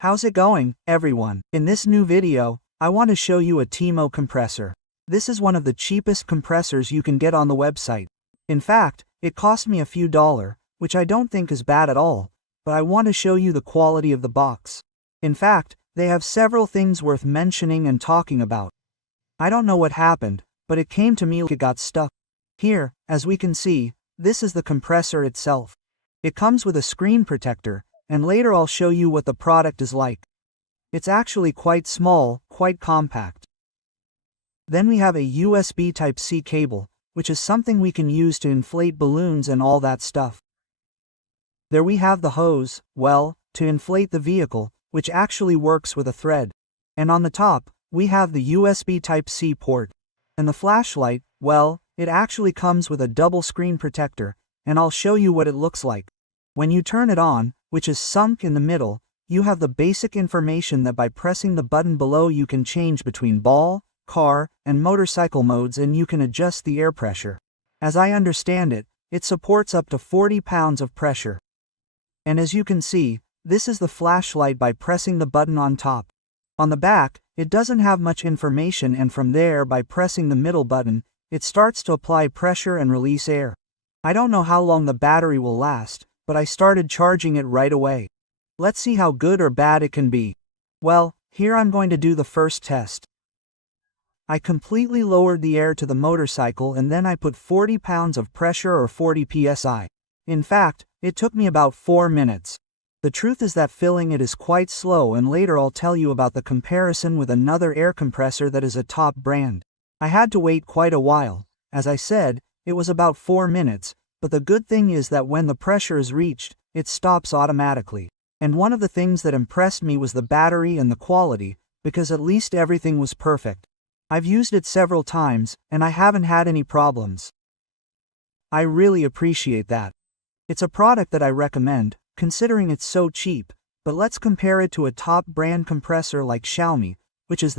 How's it going, everyone? In this new video, I want to show you a Temu compressor. This is one of the cheapest compressors you can get on the website. In fact, it cost me a few dollars, which I don't think is bad at all, but I want to show you the quality of the box. In fact, they have several things worth mentioning and talking about. I don't know what happened, but it came to me like it got stuck. Here, as we can see, this is the compressor itself. It comes with a screen protector, and later I'll show you what the product is like. It's actually quite small, quite compact. Then we have a USB Type-C cable, which is something we can use to inflate balloons and all that stuff. There we have the hose, well, to inflate the vehicle, which actually works with a thread. And on the top, we have the USB Type-C port. And the flashlight, well, it actually comes with a double screen protector, and I'll show you what it looks like. When you turn it on, which is sunk in the middle, you have the basic information that by pressing the button below you can change between ball, car, and motorcycle modes, and you can adjust the air pressure. As I understand it, it supports up to 40 pounds of pressure. And as you can see, this is the flashlight by pressing the button on top. On the back, it doesn't have much information, and from there by pressing the middle button, it starts to apply pressure and release air. I don't know how long the battery will last, but I started charging it right away. Let's see how good or bad it can be. Well, here I'm going to do the first test. I completely lowered the air to the motorcycle, and then I put 40 pounds of pressure or 40 psi. In fact, it took me about 4 minutes. The truth is that filling it is quite slow, and later I'll tell you about the comparison with another air compressor that is a top brand. I had to wait quite a while. As I said, it was about 4 minutes, but the good thing is that when the pressure is reached, it stops automatically. And one of the things that impressed me was the battery and the quality, because at least everything was perfect. I've used it several times, and I haven't had any problems. I really appreciate that. It's a product that I recommend, considering it's so cheap, but let's compare it to a top brand compressor like Xiaomi, which is the